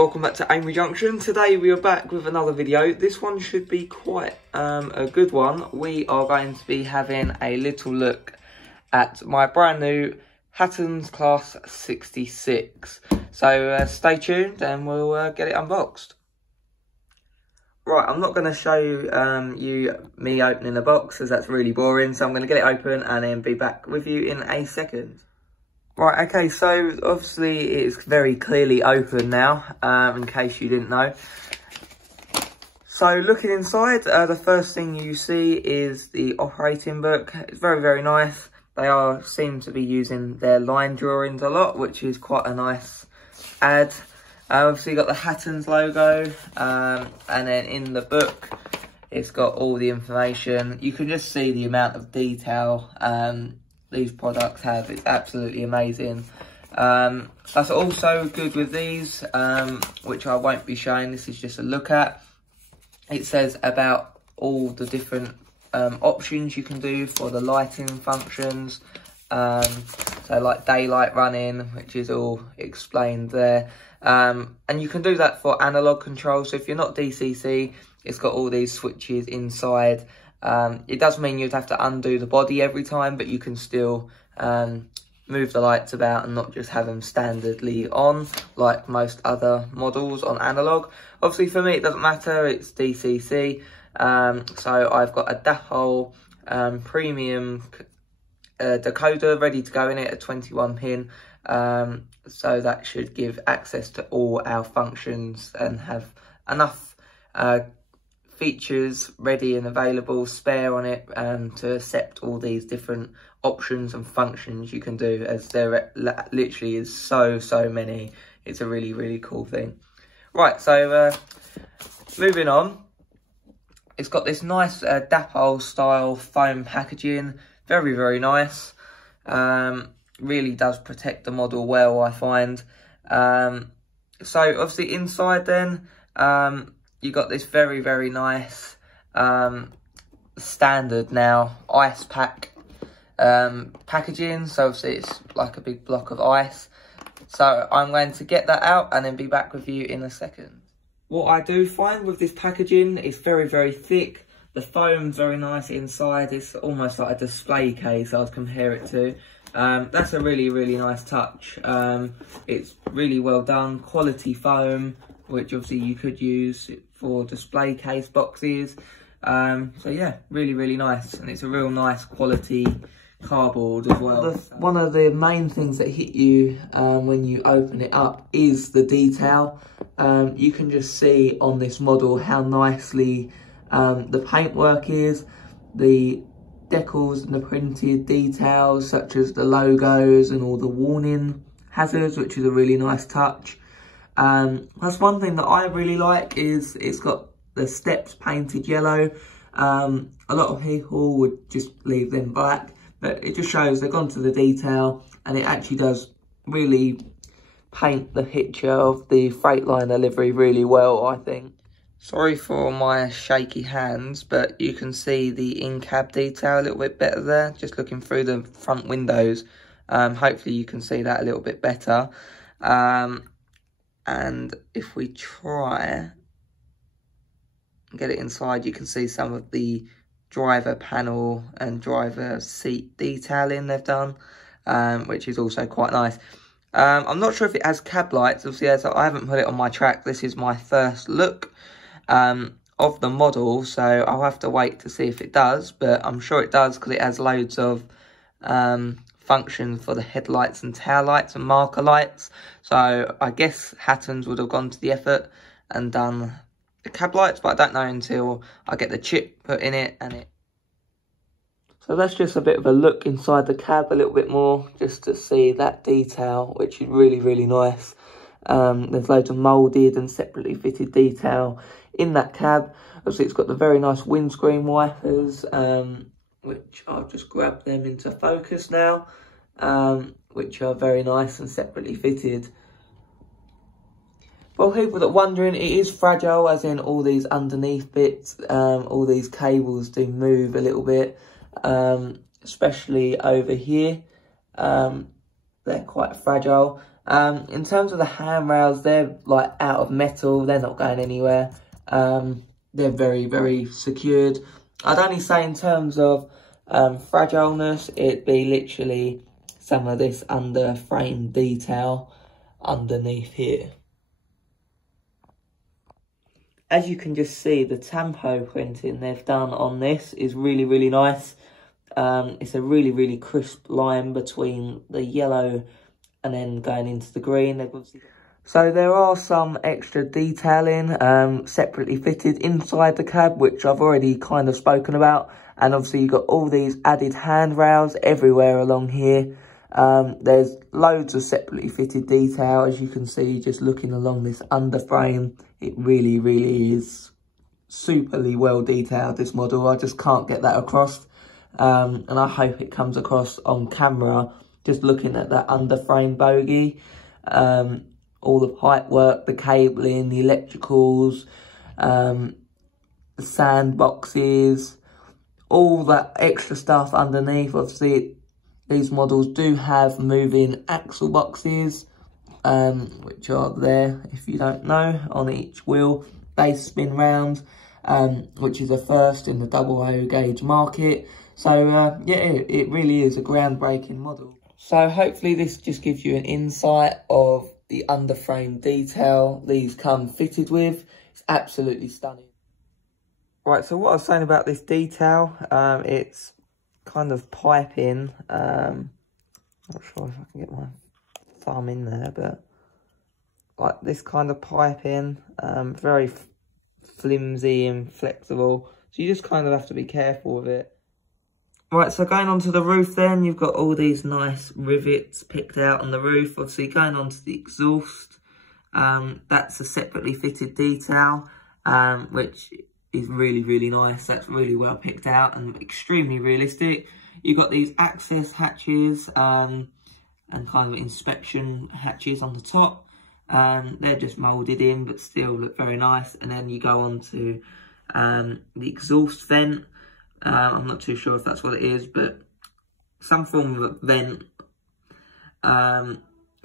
Welcome back to Amory Junction. Today we are back with another video. This one should be quite a good one. We are going to be having a little look at my brand new Hattons Class 66. So stay tuned and we'll get it unboxed. Right, I'm not going to show you me opening the box as that's really boring. So I'm going to get it open and then be back with you in a second. Right, okay, so obviously it's very clearly open now, in case you didn't know. So looking inside, the first thing you see is the operating book. It's very, very nice. They seem to be using their line drawings a lot, which is quite a nice add. Obviously got the Hattons logo, and then in the book, it's got all the information. You can just see the amount of detail these products have. It's absolutely amazing. That's also good with these, which I won't be showing. This is just a look at. It says about all the different options you can do for the lighting functions. So like daylight running, which is all explained there. And you can do that for analog control. So if you're not DCC, it's got all these switches inside. It does mean you'd have to undo the body every time, but you can still move the lights about and not just have them standardly on like most other models on analog. Obviously for me it doesn't matter, it's DCC. So I've got a Dapol premium decoder ready to go in it, a 21 pin. So that should give access to all our functions and have enough features ready and available, spare on it, to accept all these different options and functions you can do, as there literally is so many. It's a really, really cool thing. Right, so moving on. It's got this nice Dapol style foam packaging. Very, very nice. Really does protect the model well, I find. So obviously inside then, you got this very, very nice standard now ice pack packaging. So obviously it's like a big block of ice. So I'm going to get that out and then be back with you in a second. What I do find with this packaging is very, very thick. The foam's very nice inside. It's almost like a display case I'd compare it to. That's a really, really nice touch. It's really well done, quality foam, which obviously you could use for display case boxes. So yeah, really, really nice. And it's a real nice quality cardboard as well. One of the main things that hit you when you open it up is the detail. You can just see on this model how nicely the paintwork is, the decals and the printed details such as the logos and all the warning hazards, which is a really nice touch. That's one thing that I really like, is it's got the steps painted yellow. A lot of people would just leave them black, but it just shows they've gone to the detail, and it actually does really paint the picture of the Freightliner livery really well, I think. Sorry for my shaky hands, but you can see the in-cab detail a little bit better there, just looking through the front windows. Hopefully you can see that a little bit better. And if we try and get it inside, you can see some of the driver panel and driver seat detailing they've done, which is also quite nice. I'm not sure if it has cab lights. Obviously, as I haven't put it on my track, this is my first look of the model, so I'll have to wait to see if it does, but I'm sure it does because it has loads of functions for the headlights and tail lights and marker lights. So I guess Hattons would have gone to the effort and done the cab lights, but I don't know until I get the chip put in it. So that's just a bit of a look inside the cab a little bit more, just to see that detail, which is really, really nice. There's loads of moulded and separately fitted detail in that cab. Obviously it's got the very nice windscreen wipers, which I'll just grab them into focus now, which are very nice and separately fitted. For people that are wondering, it is fragile, as in all these underneath bits, all these cables do move a little bit, especially over here. They're quite fragile. In terms of the handrails, they're like out of metal, they're not going anywhere. They're very, very secured. I'd only say in terms of fragileness, it'd be literally some of this underframe detail underneath here. As you can just see, the tampo printing they've done on this is really, really nice. It's a really, really crisp line between the yellow and then going into the green. So there are some extra detailing separately fitted inside the cab, which I've already kind of spoken about. And obviously you've got all these added handrails everywhere along here. There's loads of separately fitted detail, as you can see, just looking along this underframe. It really, really is superly well detailed, this model. I just can't get that across. And I hope it comes across on camera, just looking at that underframe bogey. All the pipe work, the cabling, the electricals, the sandboxes, all that extra stuff underneath. Obviously, these models do have moving axle boxes, which are there, if you don't know, on each wheel. They spin round, which is a first in the double O gauge market. So, yeah, it really is a groundbreaking model. So, hopefully this just gives you an insight of the underframe detail these come fitted with. It's absolutely stunning. Right, so what I was saying about this detail, it's kind of piping. Not sure if I can get my thumb in there, but like this kind of piping, very flimsy and flexible. So you just kind of have to be careful with it. Right, so going onto the roof then, you've got all these nice rivets picked out on the roof. Obviously going onto the exhaust, that's a separately fitted detail, which is really, really nice. That's really well picked out and extremely realistic. You've got these access hatches and kind of inspection hatches on the top. They're just moulded in, but still look very nice. And then you go on to the exhaust vent. I'm not too sure if that's what it is, but some form of vent,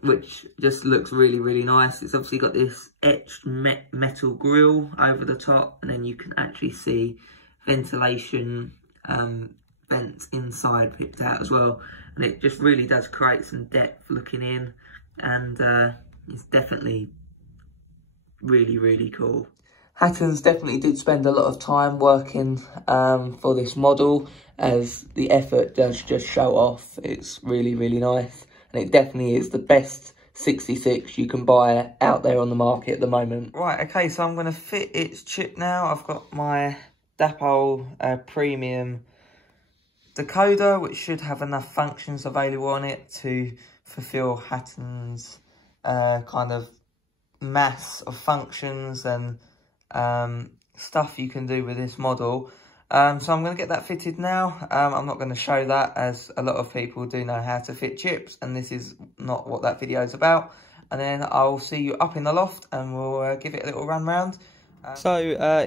which just looks really, really nice. It's obviously got this etched metal grille over the top, and then you can actually see ventilation vents inside picked out as well. And it just really does create some depth looking in, and it's definitely really, really cool. Hattons definitely did spend a lot of time working for this model, as the effort does just show off. It's really, really nice, and it definitely is the best 66 you can buy out there on the market at the moment. Right, okay, so I'm going to fit its chip now. I've got my Dapol Premium decoder, which should have enough functions available on it to fulfill Hattons' kind of mass of functions and stuff you can do with this model. So I'm going to get that fitted now. I'm not going to show that, as a lot of people do know how to fit chips, and this is not what that video is about. And then I'll see you up in the loft and we'll give it a little run round. So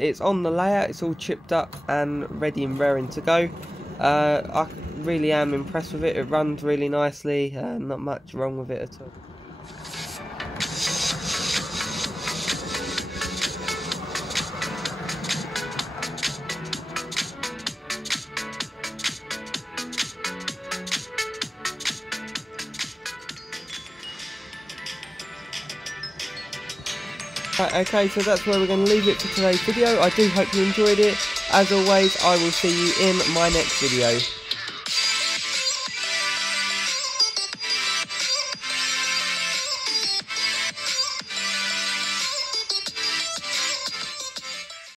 it's on the layout, it's all chipped up and ready and raring to go. I really am impressed with it. It runs really nicely, not much wrong with it at all. Right, okay, so that's where we're going to leave it for today's video. I do hope you enjoyed it. As always, I will see you in my next video.